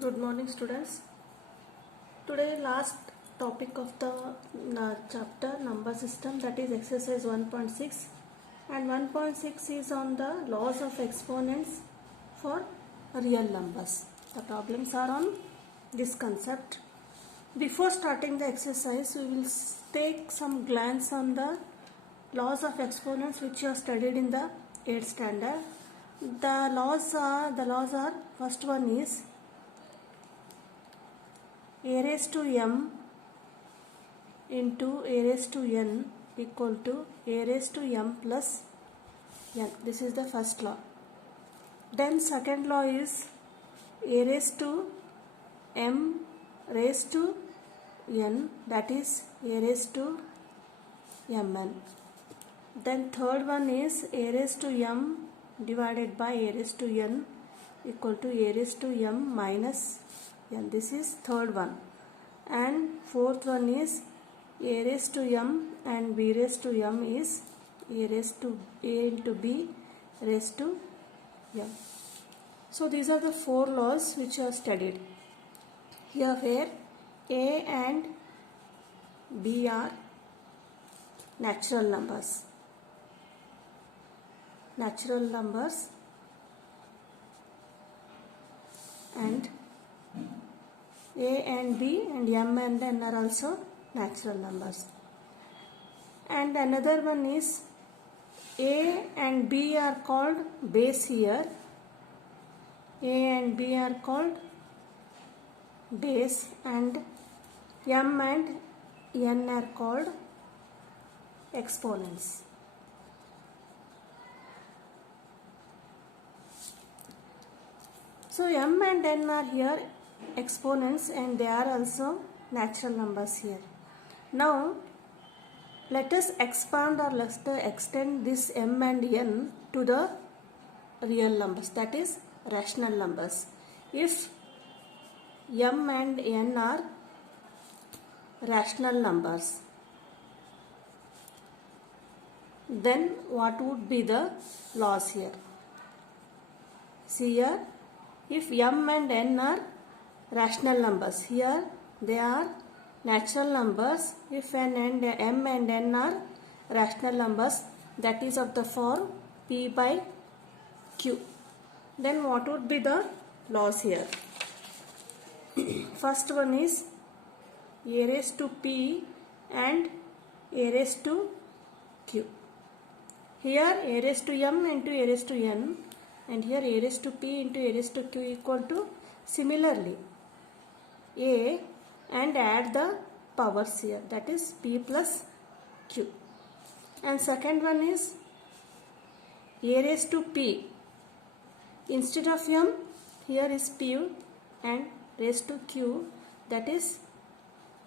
Good morning, students. Today, last topic of the chapter number system, that is exercise 1.6, and 1.6 is on the laws of exponents for real numbers. The problems are on this concept. Before starting the exercise, we will take some glance on the laws of exponents which you have studied in the 8th standard. The laws are first one is a raised to m into a raised to n equal to a raised to m plus n. This is the first law. Then second law is a raised to m raised to n, that is a raised to mn. Then third one is a raised to m divided by a raised to n equal to a raised to m minus n. This is third one. And fourth one is a raised to m and b raised to m is a raised to a into b raised to m. So these are the four laws which are studied. Here where a and b are natural numbers. Natural numbers and a and b and m and n are also natural numbers. And another one is a and b are called base here. A and b are called base and m and n are called exponents. So m and n are here exponents and they are also natural numbers here. Now let us expand or let us extend this m and n to the real numbers, that is rational numbers. If m and n are rational numbers, then what would be the laws here? See here, if m and n are rational numbers, here they are natural numbers. If m and n are rational numbers, that is of the form p by q, then what would be the laws here? First one is a raised to p and a raised to q. Here a raised to m into a raised to n, and here a raised to p into a raised to q equal to similarly a and add the powers here, that is p plus q. And second one is a raised to p, instead of m here is p and raised to q, that is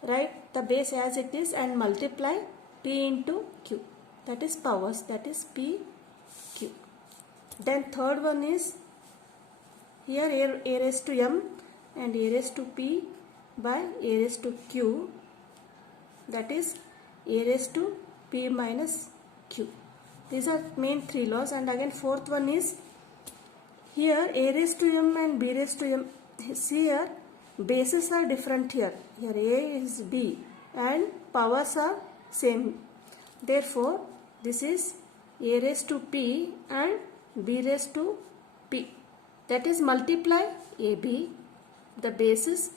write the base as it is and multiply p into q, that is powers, that is p q. Then third one is here a raised to m and a raised to p by a raised to q, that is a raised to p minus q. These are main three laws. And again fourth one is here a raised to m and b raised to m. See here bases are different here. Here a is b and powers are same. Therefore this is a raised to p and b raised to p, that is multiply ab the bases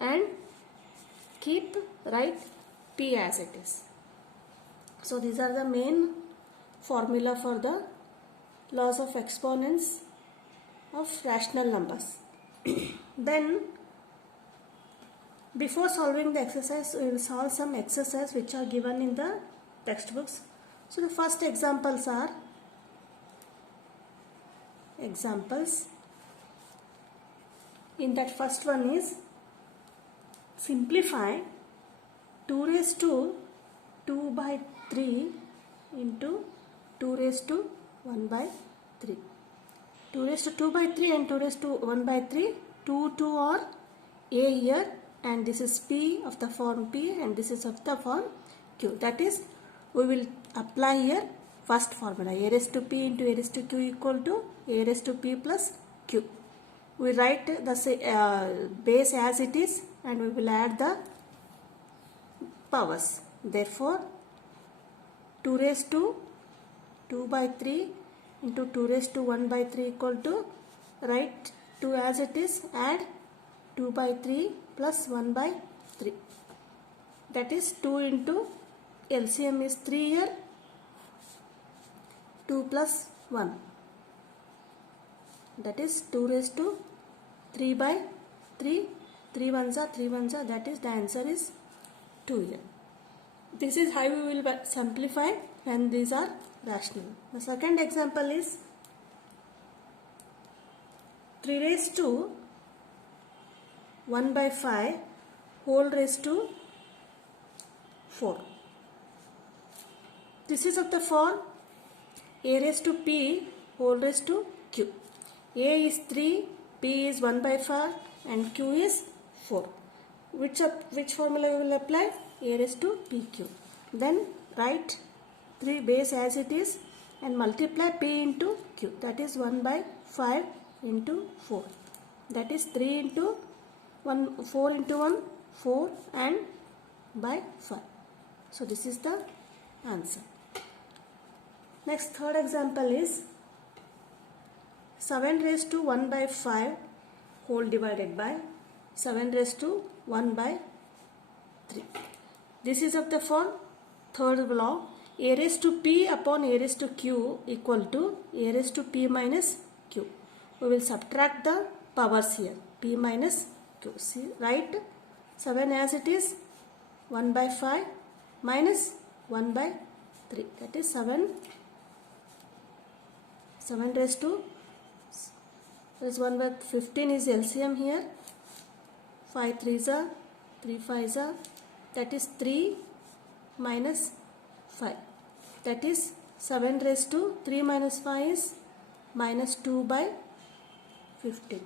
and keep write p as it is. So these are the main formula for the laws of exponents of rational numbers. Then before solving the exercise, we will solve some exercises which are given in the textbooks. So the first examples are examples. In that first one is simplify 2 raised to 2 by 3 into 2 raised to 1 by 3. 2 raised to 2 by 3 and 2 raised to 1 by 3. 2 are a here and this is p of the form p and this is of the form q. That is we will apply here first formula, a raised to p into a raised to q equal to a raised to p plus q. we write the base as it is and we will add the powers. Therefore, 2 raised to 2 by 3 into 2 raised to 1 by 3 equal to, write 2 as it is, add 2 by 3 plus 1 by 3. That is 2 into LCM is 3 here, 2 plus 1. That is 2 raised to 3 by 3. 3 ones are 3 ones are, that is the answer is 2 here. This is how we will simplify and these are rational. The second example is 3 raised to 1 by 5 whole raised to 4. This is of the form a raised to p whole raised to q. A is 3, p is 1 by 5 and q is 4. Which formula we will apply? A raised to pq. Then write 3 base as it is and multiply p into q. That is 1 by 5 into 4. That is 3 into 1, 4 into 1, 4 and by 5. So this is the answer. Next, third example is 7 raised to 1 by 5 whole divided by 7 raised to 1 by 3. This is of the form third law, a raised to p upon a raised to q equal to a raised to p minus q. We will subtract the powers here, p minus q. See, write 7 as it is, 1 by 5 minus 1 by 3. That is 7 raised to, there is 1 by 15 is LCM here. 5 3s are, 3 5s are, that is 3 minus 5. That is 7 raised to 3 minus 5 is minus 2 by 15.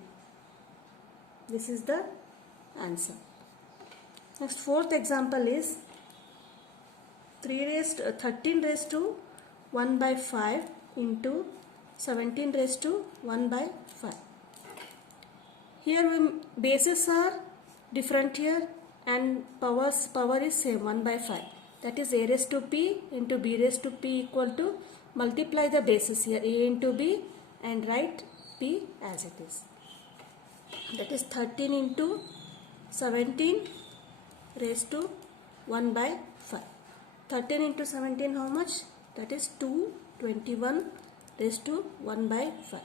This is the answer. Next, fourth example is 13 raised to 1 by 5 into 17 raised to 1 by 5. Here bases are different here and power is same, 1 by 5. That is a raised to p into b raised to p equal to, multiply the bases here, a into b and write p as it is. That is 13 into 17 raised to 1 by 5. 13 into 17 how much? That is 221 raised to 1 by 5.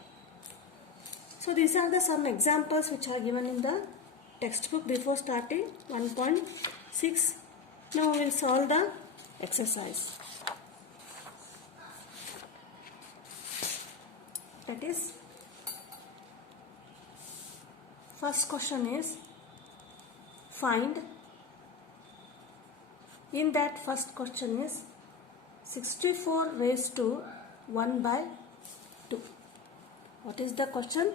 So these are the some examples which are given in the textbook before starting 1.6. Now we will solve the exercise. That is, first question is find. In that first question is 64 raised to 1 by 2. What is the question?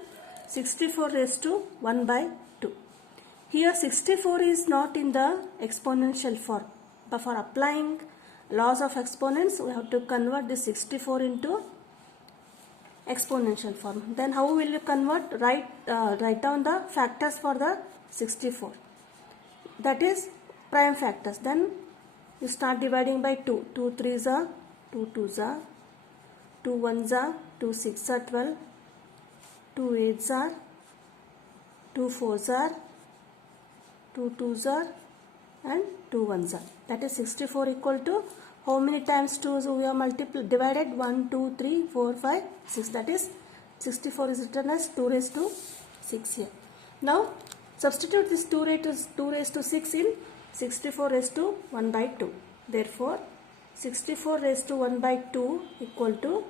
64 raised to 1 by 2. Here 64 is not in the exponential form. But for applying laws of exponents, we have to convert this 64 into exponential form. Then how will you convert? Write down the factors for the 64. That is prime factors. Then you start dividing by 2. 2 3s are, 2 2s are, 2 1s are, 2 6 are 12, 2 8s are, 2 4s are, 2 2s are and 2 1s are. That is 64 equal to how many times 2 we have divided? 1 2 3 4 5 6. That is 64 is written as 2 raised to 6 here. Now substitute this 2 raised to 6 in 64 raised to 1 by 2. Therefore 64 raised to 1 by 2 equal to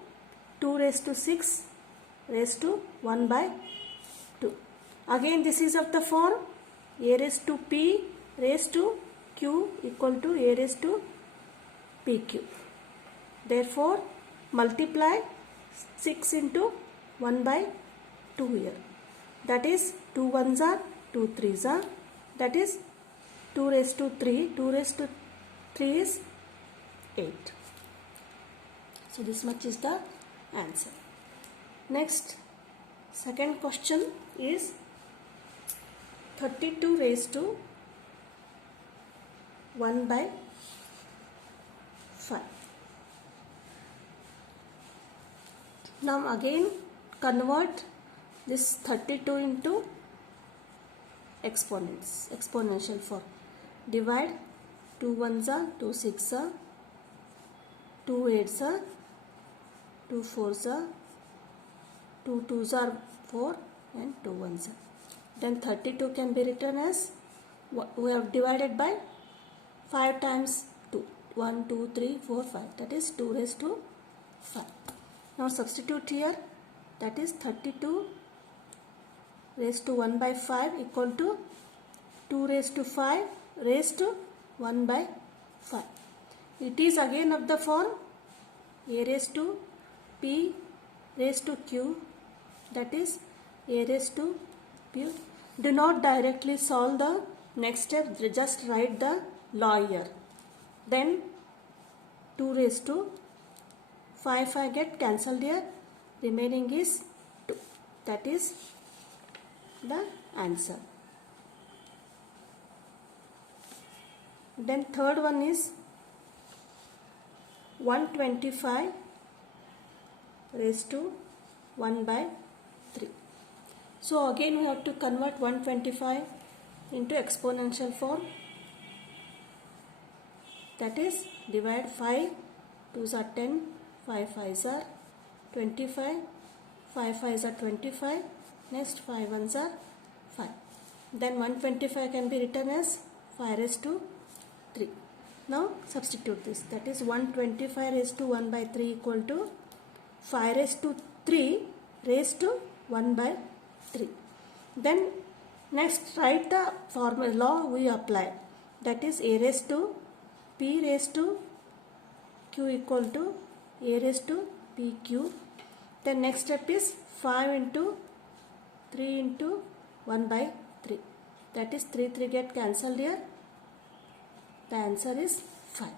2 raised to 6 raised to 1 by 2. Again this is of the form a raised to p raised to q equal to a raised to pq. Therefore multiply 6 into 1 by 2 here. That is 2 1s are, 2 3s are. That is 2 raised to 3. 2 raised to 3 is 8. So this much is the answer. Next, Second question is 32 raised to 1 by 5. Now again convert this 32 into exponential form. Divide 2 ones are 2 6 are 2 8s are 2 4s are 2 2s are 4 and 2 1s are. Then 32 can be written as, we have divided by 5 times 2. 1 2 3 4 5, that is 2 raised to 5. Now substitute here, that is 32 raised to 1 by 5 equal to 2 raised to 5 raised to 1 by 5. It is again of the form a raised to p raised to q, that is a raised to p. Do not directly solve the next step, just write the law here. Then 2 raised to 5 get cancelled here, remaining is 2. That is the answer. Then third one is 125 raised to 1 by 3. So again we have to convert 125 into exponential form. That is, divide 5 2s are 10, 5 5s are 25, 5 5s are 25, next 5 1s are 5. Then 125 can be written as 5 raised to 3. Now substitute this, that is 125 raised to 1 by 3 equal to 5 raised to 3 raised to 1 by 3. Then next write the formula law we apply, that is a raised to p raised to q equal to a raised to pq. Then next step is 5 into 3 into 1 by 3, that is 3 3 get cancelled here, the answer is 5.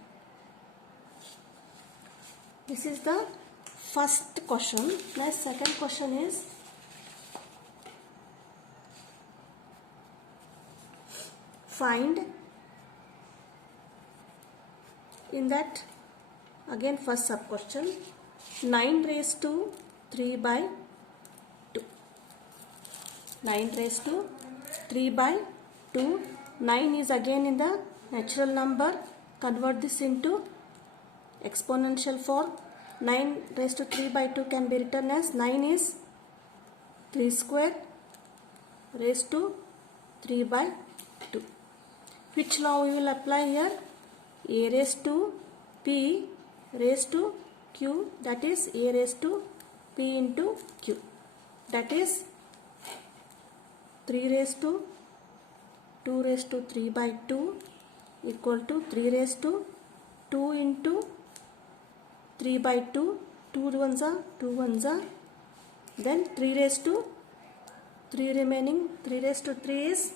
This is the first question. Next second question is find, in that again first sub question, 9 raised to 3 by 2. 9 raised to 3 by 2. 9 is again in the natural number. Convert this into exponential form. 9 raised to 3 by 2 can be written as 9 is 3 square raised to 3 by 2. Which law we will apply here? A raised to p raised to q, that is a raised to p into q, that is 3 raised to 2 raised to 3 by 2 equal to 3 raised to 2 into 3 by 2, 2 ones are 2 ones are, then 3 raised to 3 remaining, 3 raised to 3 is,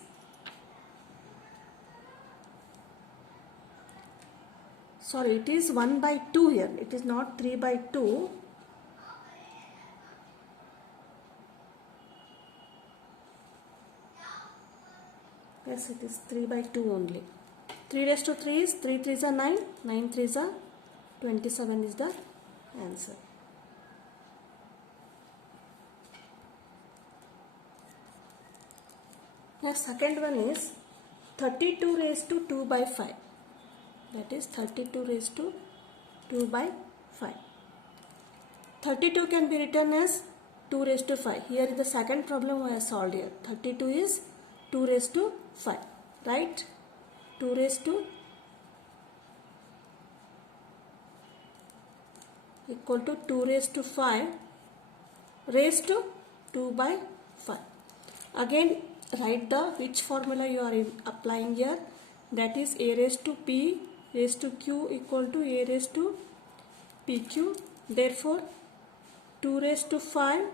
sorry, it is 1 by 2 here, it is not 3 by 2. Yes, it is 3 by 2 only. 3 raised to 3 is 3 3s are 9, 9 3s are 27 is the answer. Next second one is 32 raised to 2 by 5. That is 32 raised to 2 by 5. 32 can be written as 2 raised to 5. Here is the second problem we have solved here. 32 is 2 raised to 5. Right? 2 raised to equal to 2 raised to 5 raised to 2 by 5. Again write the which formula you are applying here, that is a raised to p raised to q equal to a raised to pq. Therefore 2 raised to 5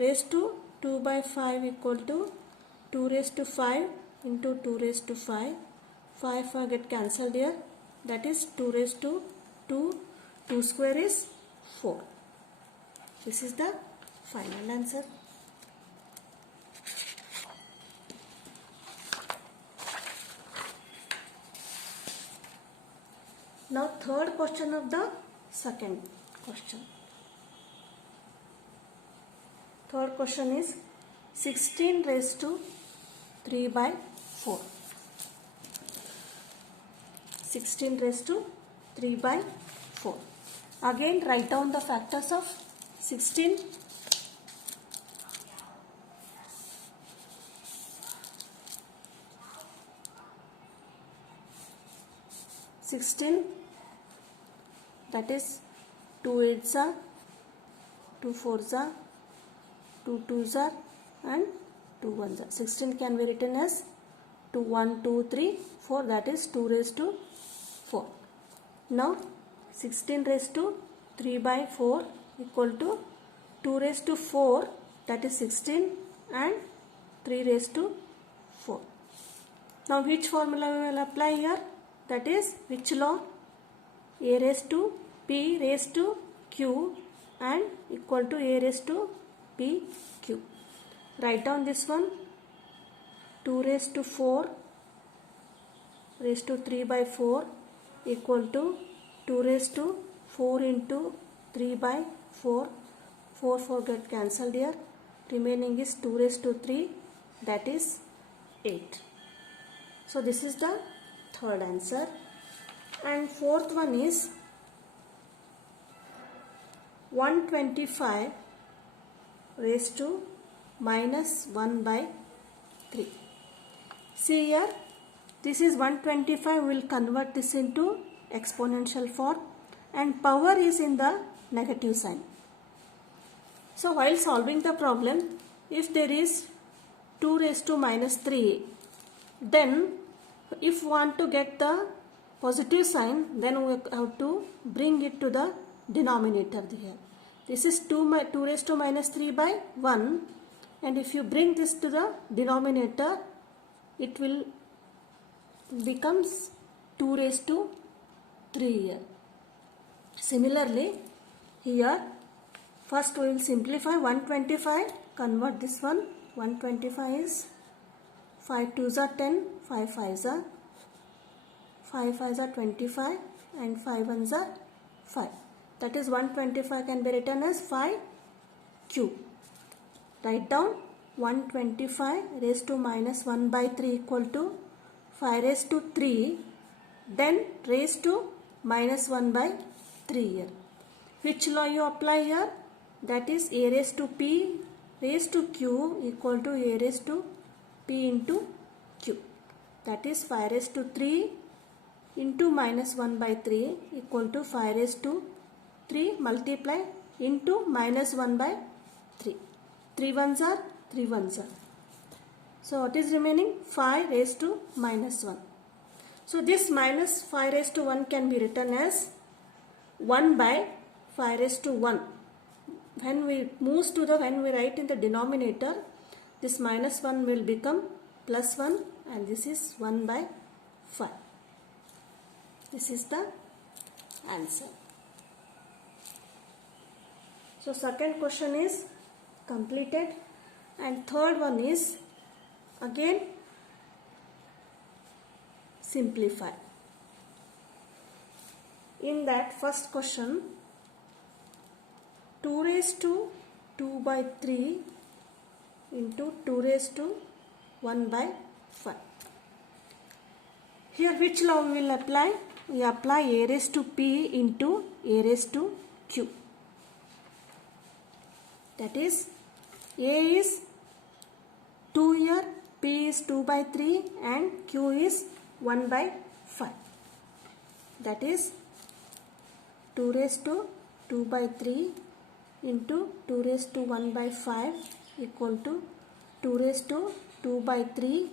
raised to 2 by 5 equal to 2 raised to 5 into 2 raised to 5. 5 get cancelled here, that is 2 raised to 2, 2 square is 4. This is the final answer. Now third question of the second question. Third question is 16 raised to 3 by 4. 16 raised to 3 by 4. Again write down the factors of 16. 16, that is 2 8s are, 2 4s are, 2 2s are and 2 1s are. 16 can be written as 2 1 2 3 4, that is 2 raised to 4. Now 16 raised to 3 by 4 equal to 2 raised to 4, that is 16, and 3 raised to 4. Now which formula we will apply here? That is which law? A raised to P raised to Q and equal to A raised to P Q. Write down this one. 2 raised to 4 raised to 3 by 4 equal to 2 raised to 4 into 3 by 4. 4 get cancelled here. Remaining is 2 raised to 3, that is 8. So this is the third answer. And fourth one is 125 raised to minus 1 by 3. See here, this is 125, we will convert this into exponential form and power is in the negative sign. So while solving the problem, if there is 2 raised to minus 3, then if we want to get the positive sign, then we have to bring it to the denominator here. This is 2 raised to minus 3 by 1, and if you bring this to the denominator, it will becomes 2 raised to 3 here. Similarly, here first we will simplify 125, convert this one. 125 is 5 2s are 10, 5 5s are, 5 5s are 25 and 5 1s are 5. That is 125 can be written as 5 cube. Write down 125 raised to minus 1 by 3 equal to 5 raised to 3, then raised to minus 1 by 3 here. Which law you apply here? That is A raised to P raised to Q equal to A raised to P into Q. That is 5 raised to 3 into minus 1 by 3 equal to 5 raised to 3 multiply into minus 1 by 3. 3 1s are 3 1s are. So what is remaining? 5 raised to minus 1. So this minus 5 raised to 1 can be written as 1 by 5 raised to 1. When we write in the denominator, this minus 1 will become plus 1 and this is 1 by 5. This is the answer. So second question is completed, and third one is again simplify. In that first question, 2 raised to 2 by 3 into 2 raised to 1 by 5. Here which law we will apply? We apply A raised to P into A raised to Q. That is A is 2 here, P is 2 by 3 and Q is 1 by 5. That is 2 raised to 2 by 3 into 2 raised to 1 by 5 equal to 2 raised to 2 by 3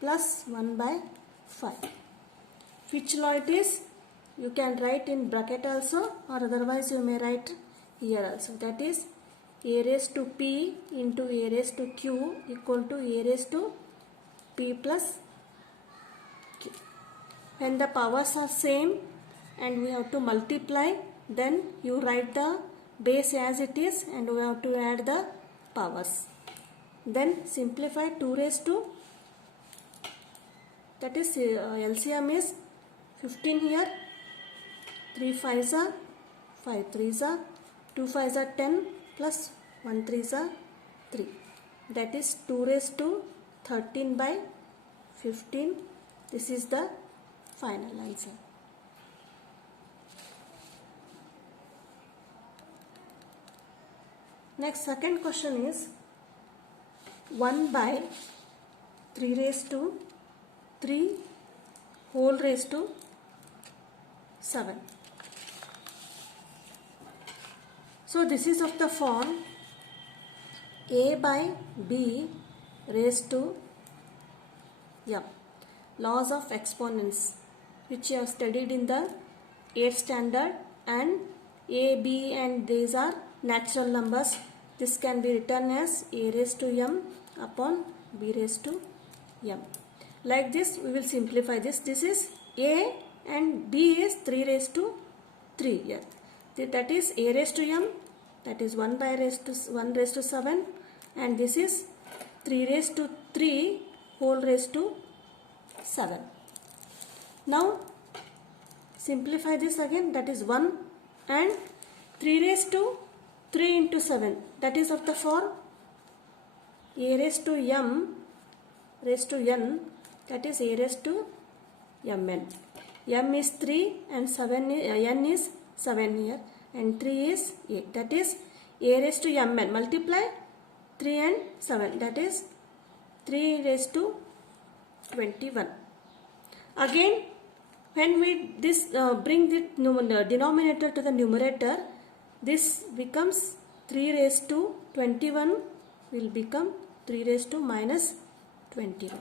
plus 1 by 5. Which law it is? You can write in bracket also, or otherwise you may write here also. That is A raised to P into A raised to Q equal to A raised to P plus Q. When the powers are same and we have to multiply, then you write the base as it is and we have to add the powers. Then simplify 2 raised to, that is LCM is 15 here, 3 5s are 5 3s are 2 5s are 10 plus 1 3s are 3. That is 2 raised to 13 by 15. This is the final answer. Next, second question is 1 by 3 raised to 3 whole raised to 7. So this is of the form a by b raised to m. Laws of exponents, which you have studied in the 8th standard, and a, b and these are natural numbers. This can be written as a raised to m upon b raised to m. Like this we will simplify this. This is a and b is 3 raised to 3 here. That is a raised to m, that is 1 by 1 raised to 7, and this is 3 raised to 3 whole raised to 7. Now simplify this again, that is 1 and 3 raised to 3 into 7, that is of the form a raised to m raised to n, that is a raised to mn. M is 3 and 7 n is 7 here, and 3 is 8, that is a raised to mn. Multiply 3 and 7, that is 3 raised to 21. Again, when we bring the denominator to the numerator, this becomes 3 raised to 21 will become 3 raised to minus 21.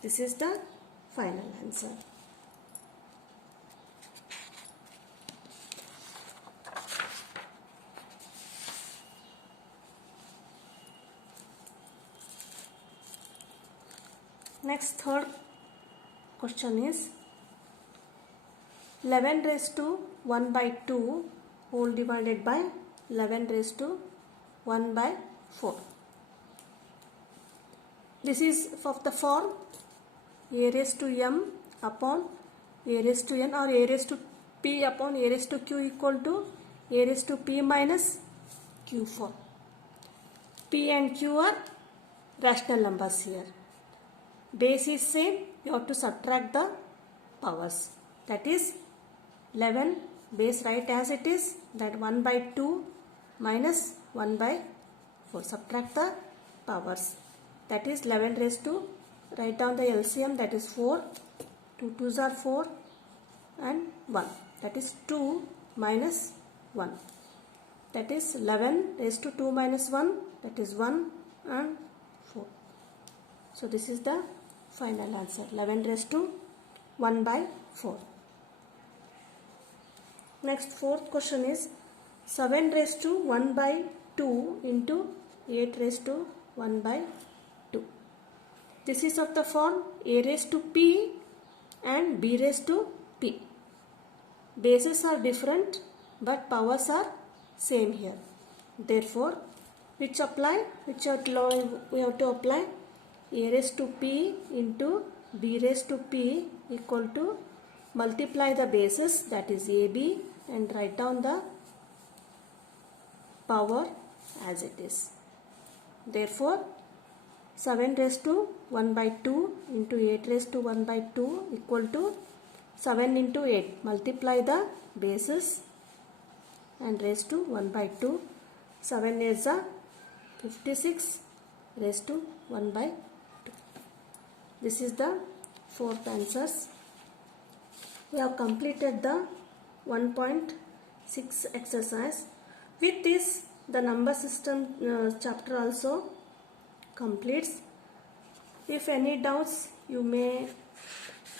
This is the final answer. Next, third question is 11 raised to 1 by 2 whole divided by 11 raised to 1 by 4. This is of the form a raised to m upon a raised to n, or a raised to p upon a raised to q equal to a raised to p minus q4. P and q are rational numbers here. Base is same, you have to subtract the powers. That is 11 base write as it is, that 1 by 2 minus 1 by 4. Subtract the powers. That is 11 raised to, write down the LCM, that is 4. 2 2s are 4 and 1. That is 2 minus 1. That is 11 raised to 2 minus 1, that is 1 and 4. So this is the final answer, 11 raised to 1 by 4. Next, fourth question is 7 raised to 1 by 2 into 8 raised to 1 by 2. This is of the form a raised to p and b raised to p. Bases are different but powers are same here. Therefore, which law we have to apply? A raised to p into b raised to p equal to, multiply the bases, that is ab, and write down the power as it is. Therefore, 7 raised to 1 by 2 into 8 raised to 1 by 2 equal to 7 into 8. Multiply the bases and raised to 1 by 2. 7 is 56 raised to 1 by 2. This is the fourth answers. We have completed the 1.6 exercise. With this, the number system chapter also completes. If any doubts, you may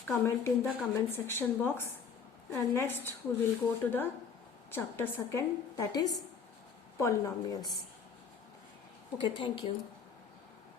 comment in the comment section box. And next we will go to the chapter second, that is polynomials. Okay, thank you.